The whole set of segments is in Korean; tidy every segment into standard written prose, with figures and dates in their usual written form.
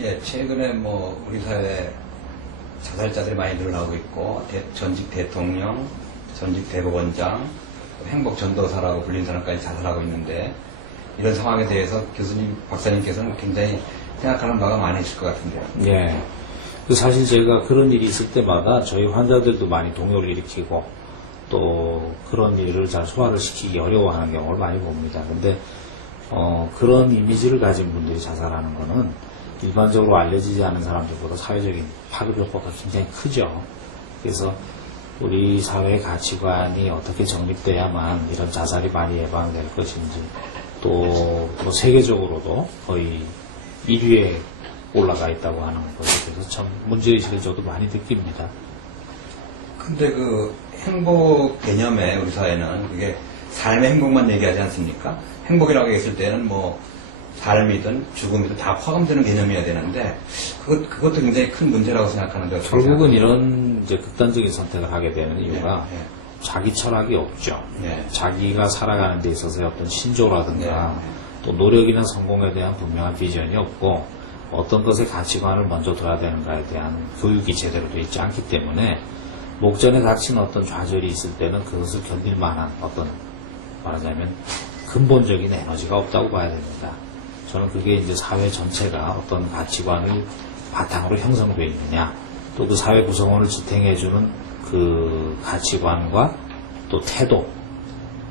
예, 최근에 뭐 우리 사회에 자살자들이 많이 늘어나고 있고 전직 대통령, 전직 대법원장, 행복 전도사라고 불린 사람까지 자살하고 있는데 이런 상황에 대해서 교수님, 박사님께서는 굉장히 생각하는 바가 많이 있을 것 같은데요. 예. 사실 제가 그런 일이 있을 때마다 저희 환자들도 많이 동요를 일으키고 또 그런 일을 잘 소화를 시키기 어려워하는 경우를 많이 봅니다. 근데 그런 이미지를 가진 분들이 자살하는 거는 일반적으로 알려지지 않은 사람들보다 사회적인 파급 효과가 굉장히 크죠. 그래서 우리 사회의 가치관이 어떻게 정립돼야만 이런 자살이 많이 예방될 것인지 또 세계적으로도 거의 1위에 올라가 있다고 하는 것에 대해서 참 문제의식을 저도 많이 느낍니다. 근데 그 행복 개념에 우리 사회는 그게 삶의 행복만 얘기하지 않습니까? 행복이라고 했을 때는 뭐 삶이든 죽음이든 다 포함되는 개념이어야 되는데 그것도 굉장히 큰 문제라고 생각하는데 결국은 이런 이제 극단적인 선택을 하게 되는 이유가 자기 철학이 없죠. 자기가 살아가는 데 있어서의 어떤 신조라든가 또 노력이나 성공에 대한 분명한 비전이 없고 어떤 것의 가치관을 먼저 둬야 되는가에 대한 교육이 제대로 되어 있지 않기 때문에 목전에 닥친 어떤 좌절이 있을 때는 그것을 견딜 만한 어떤 말하자면 근본적인 에너지가 없다고 봐야 됩니다. 저는 그게 이제 사회 전체가 어떤 가치관을 바탕으로 형성되어 있느냐 또 그 사회 구성원을 지탱해주는 그 가치관과 또 태도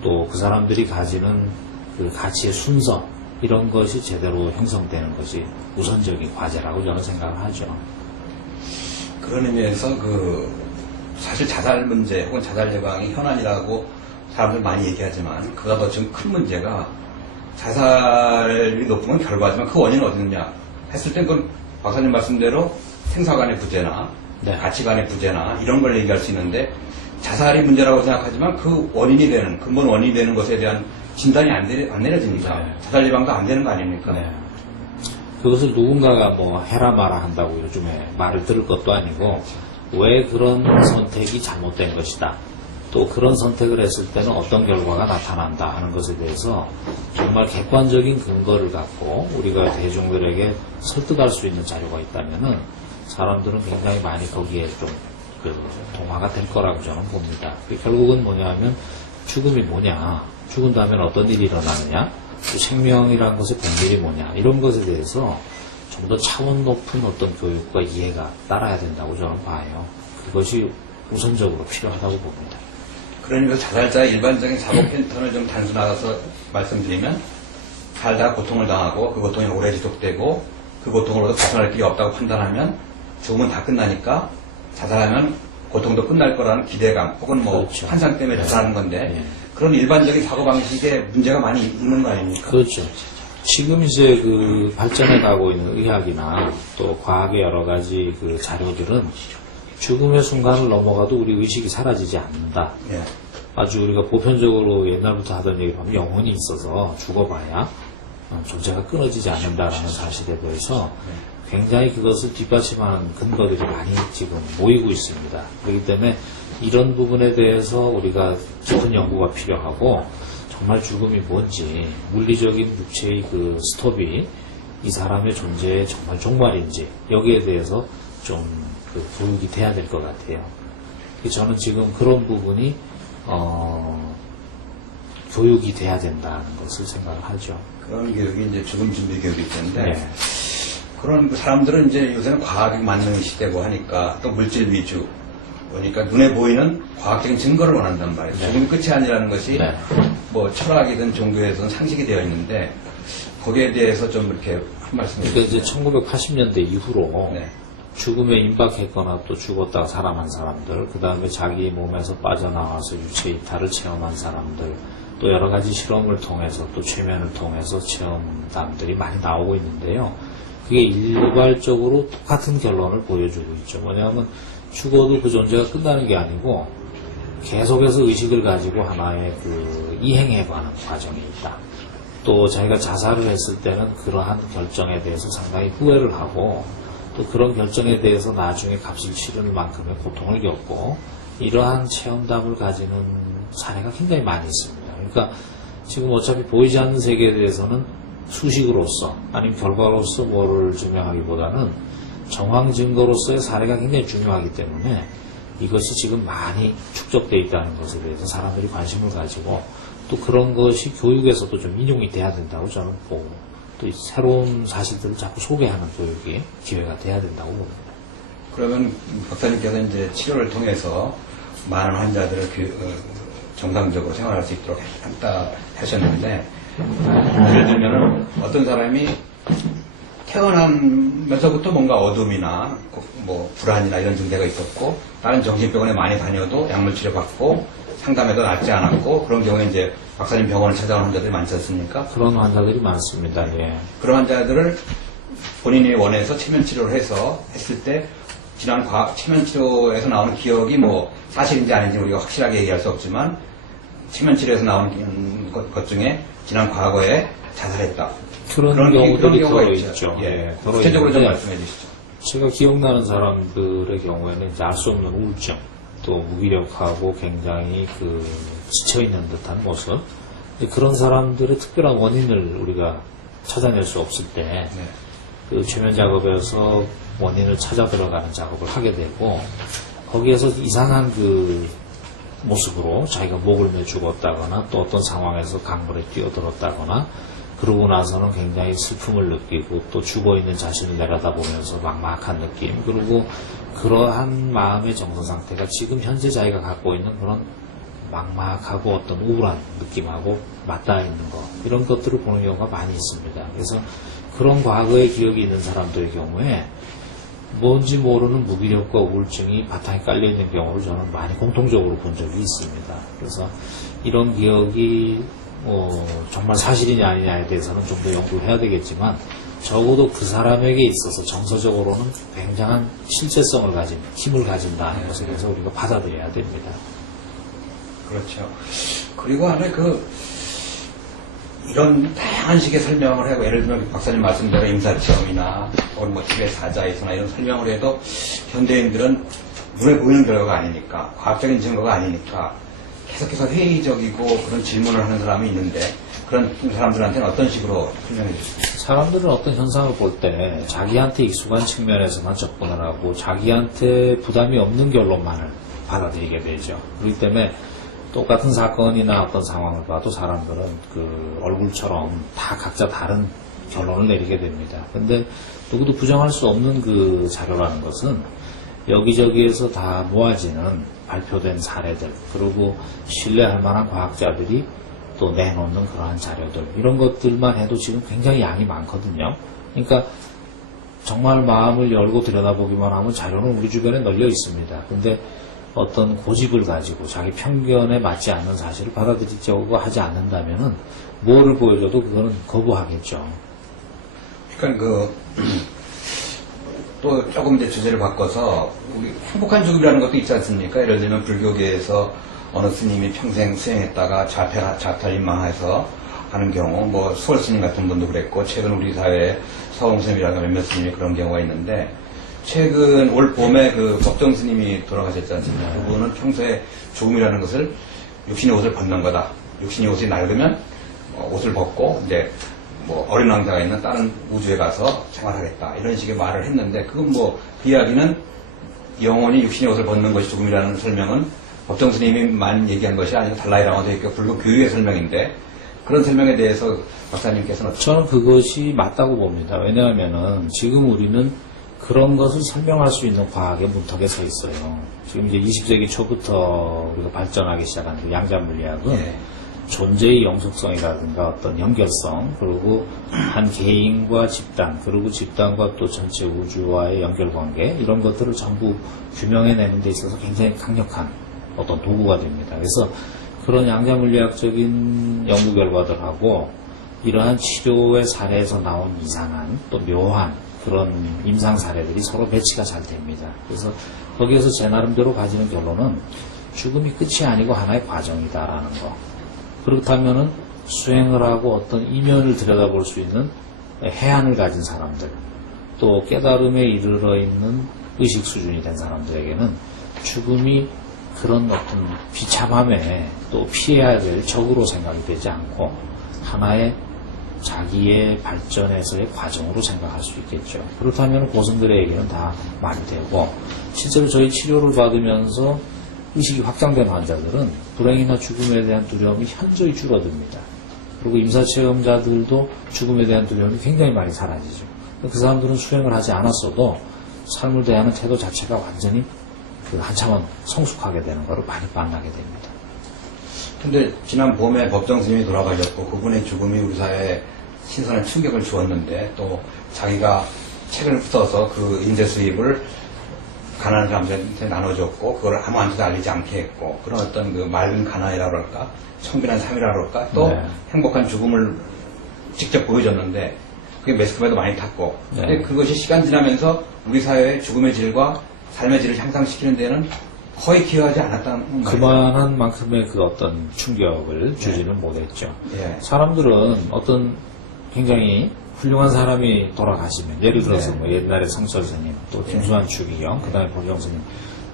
또 그 사람들이 가지는 그 가치의 순서 이런 것이 제대로 형성되는 것이 우선적인 과제라고 저는 생각을 하죠. 그런 의미에서 사실 자살 문제 혹은 자살 예방이 현안이라고 사람들 많이 얘기하지만 그보다 더 좀 큰 문제가 자살이 높으면 결과지만 그 원인은 어디 있느냐 했을 때 그건 박사님 말씀대로 생사관의 부재나 가치관의 부재나 이런 걸 얘기할 수 있는데 자살이 문제라고 생각하지만 그 원인이 되는 근본 원인이 되는 것에 대한 진단이 안 내려지니까 자살 예방도 안 되는 거 아닙니까? 그것을 누군가가 뭐 해라 마라 한다고 요즘에 말을 들을 것도 아니고 왜 그런 선택이 잘못된 것이다. 또 그런 선택을 했을 때는 어떤 결과가 나타난다 하는 것에 대해서 정말 객관적인 근거를 갖고 우리가 대중들에게 설득할 수 있는 자료가 있다면은 사람들은 굉장히 많이 거기에 좀 동화가 될 거라고 저는 봅니다. 결국은 뭐냐면 죽음이 뭐냐, 죽은 다음에 어떤 일이 일어나느냐, 또 생명이라는 것의 본질이 뭐냐 이런 것에 대해서 좀 더 차원 높은 어떤 교육과 이해가 따라야 된다고 저는 봐요. 그것이 우선적으로 필요하다고 봅니다. 그러니까 자살자의 일반적인 작업 패턴을 좀 단순화해서 말씀드리면 살다가 고통을 당하고 그 고통이 오래 지속되고 그 고통으로도 벗어날 길이 없다고 판단하면 죽으면 다 끝나니까 자살하면 고통도 끝날 거라는 기대감 혹은 뭐 환상 때문에 자살하는 건데 그런 일반적인 사고방식에 문제가 많이 있는 거 아닙니까? 그렇죠. 지금 이제 발전해 가고 있는 의학이나 또 과학의 여러 가지 자료들은 죽음의 순간을 넘어가도 우리 의식이 사라지지 않는다. 아주 우리가 보편적으로 옛날부터 하던 얘기를 하면 영혼이 있어서 죽어봐야 존재가 끊어지지 않는다라는 사실에 대해서 굉장히 그것을 뒷받침하는 근거들이 많이 지금 모이고 있습니다. 그렇기 때문에 이런 부분에 대해서 우리가 깊은 연구가 필요하고 정말 죽음이 뭔지 물리적인 육체의 스톱이 이 사람의 존재의 정말 종말인지 여기에 대해서 좀 교육이 돼야 될 것 같아요. 저는 지금 그런 부분이 교육이 돼야 된다는 것을 생각을 하죠. 그런 교육이 이제 죽음 준비 교육이 텐데 그런 사람들은 이제 요새는 과학이 맞는 시대고 하니까 또 물질 위주 그러니까 눈에 보이는 과학적인 증거를 원한단 말이에요. 죽음이 끝이 아니라는 것이 뭐 철학이든 종교에든 상식이 되어 있는데 거기에 대해서 좀 이렇게 한 말씀 해주세요. 그러니까 이제 1980년대 이후로 죽음에 임박했거나 또 죽었다가 살아난 사람들, 그 다음에 자기 몸에서 빠져나와서 유체 이탈을 체험한 사람들, 또 여러 가지 실험을 통해서 또 최면을 통해서 체험담들이 많이 나오고 있는데요. 그게 일괄적으로 똑같은 결론을 보여주고 있죠. 뭐냐면 죽어도 그 존재가 끝나는 게 아니고 계속해서 의식을 가지고 하나의 이행해가는 과정이 있다. 또 자기가 자살을 했을 때는 그러한 결정에 대해서 상당히 후회를 하고 또 그런 결정에 대해서 나중에 값을 치르는 만큼의 고통을 겪고 이러한 체험담을 가지는 사례가 굉장히 많이 있습니다. 그러니까 지금 어차피 보이지 않는 세계에 대해서는 수식으로서 아니면 결과로서 뭐를 증명하기보다는 정황 증거로서의 사례가 굉장히 중요하기 때문에 이것이 지금 많이 축적되어 있다는 것에 대해서 사람들이 관심을 가지고 또 그런 것이 교육에서도 좀 인용이 돼야 된다고 저는 보고 또 새로운 사실들을 자꾸 소개하는 교육이 기회가 돼야 된다고 봅니다. 그러면 박사님께서 이제 치료를 통해서 많은 환자들을 정상적으로 생활할 수 있도록 했다 하셨는데, 예를 들면 어떤 사람이 태어나면서부터 뭔가 어둠이나 뭐 불안이나 이런 증세가 있었고 다른 정신병원에 많이 다녀도 약물 치료받고 상담해도 낫지 않았고 그런 경우에 이제 박사님 병원을 찾아오는 환자들이 많지 않습니까? 그런 환자들이 많습니다. 예. 그런 환자들을 본인이 원해서 체면 치료를 해서 했을 때 지난 체면 치료에서 나오는 기억이 뭐 사실인지 아닌지 우리가 확실하게 얘기할 수 없지만 체면 치료에서 나오는 것 중에 지난 과거에 자살했다. 그런 경우들이 들어있죠. 예. 예, 구체적으로 좀 말씀해 주시죠. 제가 기억나는 사람들의 경우에는 이제 알 수 없는 우울증, 또 무기력하고 굉장히 지쳐있는 듯한 모습. 그런 사람들의 특별한 원인을 우리가 찾아낼 수 없을 때, 그 최면 작업에서 원인을 찾아 들어가는 작업을 하게 되고, 거기에서 이상한 모습으로 자기가 목을 매 죽었다거나 또 어떤 상황에서 강물에 뛰어들었다거나 그러고 나서는 굉장히 슬픔을 느끼고 또 죽어있는 자신을 내려다보면서 막막한 느낌, 그리고 그러한 마음의 정서 상태가 지금 현재 자기가 갖고 있는 그런 막막하고 어떤 우울한 느낌하고 맞닿아 있는 것, 이런 것들을 보는 경우가 많이 있습니다. 그래서 그런 과거의 기억이 있는 사람들의 경우에 뭔지 모르는 무기력과 우울증이 바탕에 깔려있는 경우를 저는 많이 공통적으로 본 적이 있습니다. 그래서 이런 기억이 정말 사실이냐 아니냐에 대해서는 좀 더 연구를 해야 되겠지만 적어도 그 사람에게 있어서 정서적으로는 굉장한 실제성을 가진, 힘을 가진다는 것에 대해서 우리가 받아들여야 됩니다. 그렇죠. 그리고 안에 이런 다양한 식의 설명을 하고, 예를 들면 박사님 말씀대로 임사체험이나 혹은 뭐 집의 사자에서나 이런 설명을 해도 현대인들은 눈에 보이는 결과가 아니니까, 과학적인 증거가 아니니까 계속해서 회의적이고 그런 질문을 하는 사람이 있는데, 그런 사람들한테는 어떤 식으로 설명해 주십니까? 사람들은 어떤 현상을 볼 때 자기한테 익숙한 측면에서만 접근을 하고 자기한테 부담이 없는 결론만을 받아들이게 되죠. 그렇기 때문에 똑같은 사건이나 어떤 상황을 봐도 사람들은 얼굴처럼 다 각자 다른 결론을 내리게 됩니다. 근데 누구도 부정할 수 없는 자료라는 것은 여기저기에서 다 모아지는 발표된 사례들, 그리고 신뢰할 만한 과학자들이 또 내놓는 그러한 자료들, 이런 것들만 해도 지금 굉장히 양이 많거든요. 그러니까 정말 마음을 열고 들여다보기만 하면 자료는 우리 주변에 널려 있습니다. 근데 어떤 고집을 가지고 자기 편견에 맞지 않는 사실을 받아들이려고 하지 않는다면은 뭐를 보여줘도 그거는 거부하겠죠. 그러니까 또 조금 이제 주제를 바꿔서 우리 행복한 죽음이라는 것도 있지 않습니까? 예를 들면 불교계에서 어느 스님이 평생 수행했다가 자탈인망해서 하는 경우, 뭐 수월 스님 같은 분도 그랬고, 최근 우리 사회에 서홍 스님이라든가 몇몇 스님이 그런 경우가 있는데, 최근 올 봄에 법정 스님이 돌아가셨지 않습니까? 그분은 평소에 죽음이라는 것을 육신의 옷을 벗는 거다. 육신의 옷이 낡으면 옷을 벗고 이제 뭐 어린 왕자가 있는 다른 우주에 가서 생활하겠다, 이런 식의 말을 했는데, 그건 그 이야기는 영원히 육신의 옷을 벗는 것이 죽음이라는 설명은 법정 스님이만 얘기한 것이 아니고 달라이라마도 있고 불교 교육의 설명인데, 그런 설명에 대해서 박사님께서는 저는 그것이 맞다고 봅니다. 왜냐하면은 지금 우리는 그런 것을 설명할 수 있는 과학의 문턱에 서 있어요. 지금 이제 20세기 초부터 우리가 발전하기 시작한 양자물리학은 존재의 영속성이라든가 어떤 연결성, 그리고 한 개인과 집단, 그리고 집단과 또 전체 우주와의 연결관계, 이런 것들을 전부 규명해내는 데 있어서 굉장히 강력한 어떤 도구가 됩니다. 그래서 그런 양자물리학적인 연구 결과들하고 이러한 치료의 사례에서 나온 이상한 또 묘한 그런 임상 사례들이 서로 배치가 잘 됩니다. 그래서 거기에서 제 나름대로 가지는 결론은 죽음이 끝이 아니고 하나의 과정이다라는 거. 그렇다면은 수행을 하고 어떤 이면을 들여다볼 수 있는 해안을 가진 사람들, 또 깨달음에 이르러 있는 의식 수준이 된 사람들에게는 죽음이 그런 어떤 비참함에 또 피해야 될 적으로 생각이 되지 않고 하나의 자기의 발전에서의 과정으로 생각할 수 있겠죠. 그렇다면 고승들의 얘기는 다 말이 되고, 실제로 저희 치료를 받으면서 의식이 확장된 환자들은 불행이나 죽음에 대한 두려움이 현저히 줄어듭니다. 그리고 임사체험자들도 죽음에 대한 두려움이 굉장히 많이 사라지죠. 그 사람들은 수행을 하지 않았어도 삶을 대하는 태도 자체가 완전히 한참은 성숙하게 되는 것을 많이 만나게 됩니다. 근데 지난 봄에 법정 스님이 돌아가셨고 그분의 죽음이 우리 사회에 신선한 충격을 주었는데 또 자기가 책을 써서 그 인재 수입을 가난한 사람들한테 나눠줬고 그걸 아무한테도 알리지 않게 했고 그런 어떤 그 맑은 가난이라고 할까 청빈한 삶이라고 할까 또 네. 행복한 죽음을 직접 보여줬는데 그게 매스컴에도 많이 탔고 네. 근데 그것이 시간 지나면서 우리 사회의 죽음의 질과 삶의 질을 향상시키는 데는 거의 기여하지 않았다는 말이죠. 그만한 만큼의 그 어떤 충격을 주지는 못했죠. 예. 사람들은 어떤 굉장히 훌륭한 사람이 돌아가시면, 예를 들어서 네. 뭐 옛날에 성철 스님, 또 김수환 추기경, 그 다음에 보경 스님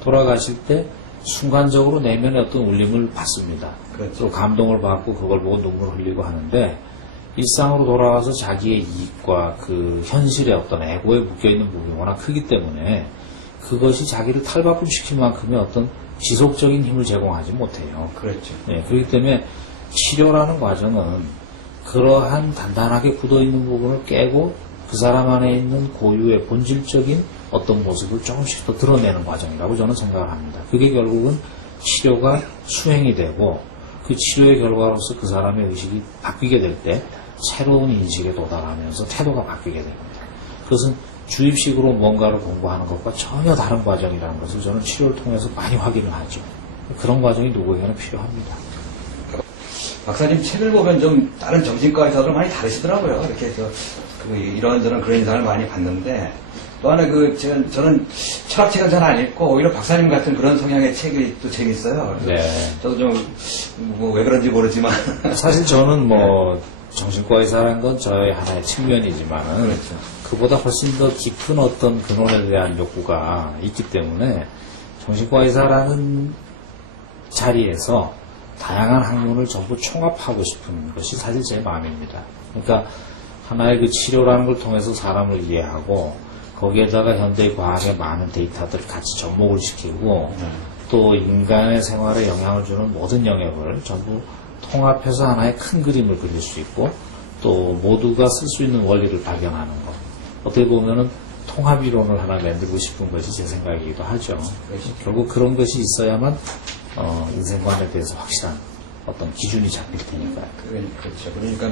돌아가실 때 순간적으로 내면의 어떤 울림을 받습니다. 그렇죠. 또 감동을 받고 그걸 보고 눈물을 흘리고 하는데 일상으로 돌아와서 자기의 이익과 그 현실의 어떤 에고에 묶여있는 부분이 워낙 크기 때문에 그것이 자기를 탈바꿈시킬 만큼의 어떤 지속적인 힘을 제공하지 못해요. 그렇죠. 네, 그렇기 때문에 치료라는 과정은 그러한 단단하게 굳어있는 부분을 깨고 그 사람 안에 있는 고유의 본질적인 어떤 모습을 조금씩 더 드러내는 과정이라고 저는 생각을 합니다. 그게 결국은 치료가 수행이 되고 그 치료의 결과로서 그 사람의 의식이 바뀌게 될 때 새로운 인식에 도달하면서 태도가 바뀌게 됩니다. 그것은 주입식으로 뭔가를 공부하는 것과 전혀 다른 과정이라는 것을 저는 치료를 통해서 많이 확인을 하죠. 그런 과정이 누구에게나 필요합니다. 박사님 책을 보면 좀 다른 정신과 의사들 많이 다르시더라고요. 이렇게 해서 이런저런 그런 인상을 많이 봤는데 또 하나 저는 철학책은 잘 안 읽고 오히려 박사님 같은 그런 성향의 책이 또 재밌어요. 네. 저도 좀 왜 그런지 모르지만 사실 저는 뭐 정신과 의사라는 건 저의 하나의 측면이지만은 그렇죠. 그보다 훨씬 더 깊은 어떤 근원에 대한 욕구가 있기 때문에 정신과 의사라는 자리에서 다양한 학문을 전부 총합하고 싶은 것이 사실 제 마음입니다. 그러니까 하나의 그 치료라는 걸 통해서 사람을 이해하고 거기에다가 현대 과학의 많은 데이터들을 같이 접목을 시키고 또 인간의 생활에 영향을 주는 모든 영역을 전부 통합해서 하나의 큰 그림을 그릴 수 있고 또 모두가 쓸 수 있는 원리를 발견하는 것. 어떻게 보면은 통합 이론을 하나 만들고 싶은 것이 제 생각이기도 하죠. 결국 그런 것이 있어야만 인생관에 대해서 확실한 어떤 기준이 잡힐 테니까요. 그렇죠. 그러니까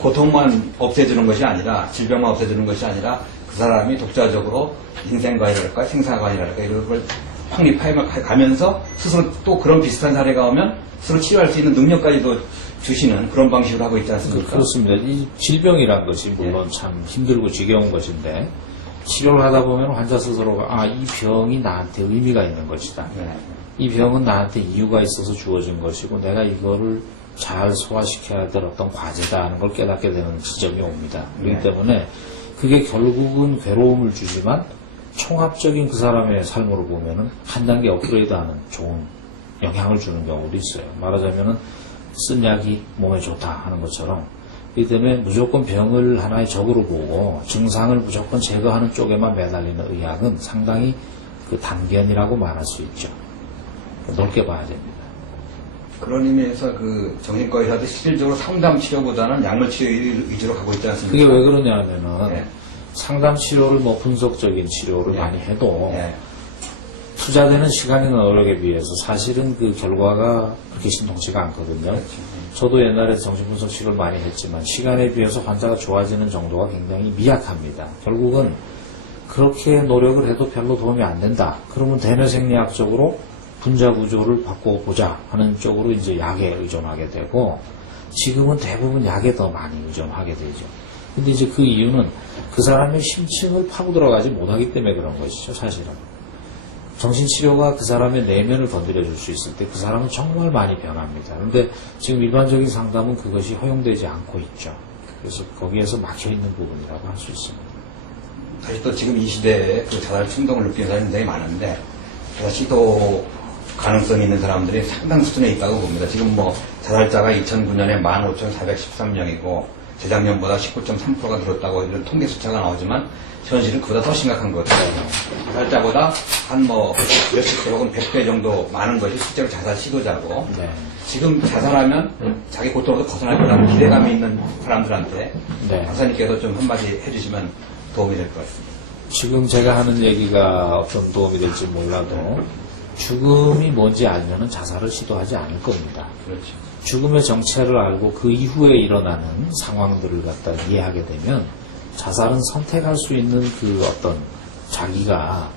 고통만 없애주는 것이 아니라 질병만 없애주는 것이 아니라 그 사람이 독자적으로 인생관이랄까 생사관이랄까 이런 걸 확립해 가면서 스스로 또 그런 비슷한 사례가 오면 스스로 치료할 수 있는 능력까지도 주시는 그런 방식으로 하고 있지 않습니까? 그렇습니다. 이 질병이란 것이 물론 참 힘들고 지겨운 것인데 치료를 하다 보면 환자 스스로가 이 병이 나한테 의미가 있는 것이다. 이 병은 나한테 이유가 있어서 주어진 것이고 내가 이거를 잘 소화시켜야 될 어떤 과제다 하는 걸 깨닫게 되는 지점이 옵니다. 그렇기 때문에 그게 결국은 괴로움을 주지만 총합적인 그 사람의 삶으로 보면은 한 단계 업그레이드하는 좋은 영향을 주는 경우도 있어요. 말하자면은 쓴 약이 몸에 좋다 하는 것처럼. 그렇기 때문에 무조건 병을 하나의 적으로 보고 증상을 무조건 제거하는 쪽에만 매달리는 의학은 상당히 그 단견이라고 말할 수 있죠. 넓게 봐야 됩니다. 그런 의미에서 그 정신과 의사들 실질적으로 상담 치료보다는 약물 치료 위주로 가고 있지 않습니까? 그게 왜 그러냐면은 상담 치료를 뭐 분석적인 치료를 많이 해도 투자되는 시간이나 노력에 비해서 사실은 그 결과가 그렇게 신통치가 않거든요. 저도 옛날에 정신분석 치료를 많이 했지만 시간에 비해서 환자가 좋아지는 정도가 굉장히 미약합니다. 결국은 그렇게 노력을 해도 별로 도움이 안 된다. 그러면 대뇌생리학적으로 분자 구조를 바꿔보자 하는 쪽으로 이제 약에 의존하게 되고 지금은 대부분 약에 더 많이 의존하게 되죠. 근데 이제 그 이유는 그 사람의 심층을 파고 들어가지 못하기 때문에 그런 것이죠, 사실은. 정신치료가 그 사람의 내면을 건드려 줄 수 있을 때 그 사람은 정말 많이 변합니다. 근데 지금 일반적인 상담은 그것이 허용되지 않고 있죠. 그래서 거기에서 막혀 있는 부분이라고 할 수 있습니다. 사실 또 지금 이 시대에 그 자살 충동을 느끼는 사람이 굉장히 많은데 시도 가능성이 있는 사람들이 상당 수준에 있다고 봅니다. 지금 뭐 자살자가 2009년에 15,413명이고 재작년보다 19.3%가 늘었다고 이런 통계 숫자가 나오지만 현실은 그보다 더 심각한 것 같아요. 자살자보다 한 몇십 배 혹은 100배 정도 많은 것이 실제로 자살 시도자고 네. 지금 자살하면 자기 고통으로부터 벗어날 거라는 기대감이 있는 사람들한테 네. 박사님께서 좀 한마디 해주시면 도움이 될 것 같습니다. 지금 제가 하는 얘기가 어떤 도움이 될지 몰라도 죽음이 뭔지 알면은 자살을 시도하지 않을 겁니다. 그렇죠. 죽음의 정체를 알고 그 이후에 일어나는 상황들을 갖다 이해하게 되면 자살은 선택할 수 있는 그 어떤 자기가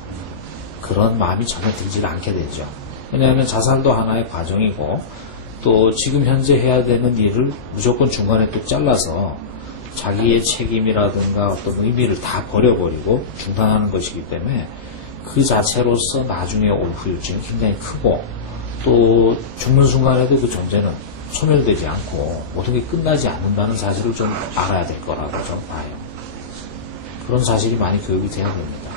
그런 마음이 전혀 들지 않게 되죠. 왜냐하면 자살도 하나의 과정이고 또 지금 현재 해야 되는 일을 무조건 중간에 또 잘라서 자기의 책임이라든가 어떤 의미를 다 버려버리고 중단하는 것이기 때문에 그 자체로서 나중에 올 후유증이 굉장히 크고 또 죽는 순간에도 그 존재는 소멸되지 않고 모든 게 끝나지 않는다는 사실을 좀 알아야 될 거라고 좀 봐요. 그런 사실이 많이 교육이 돼야 됩니다.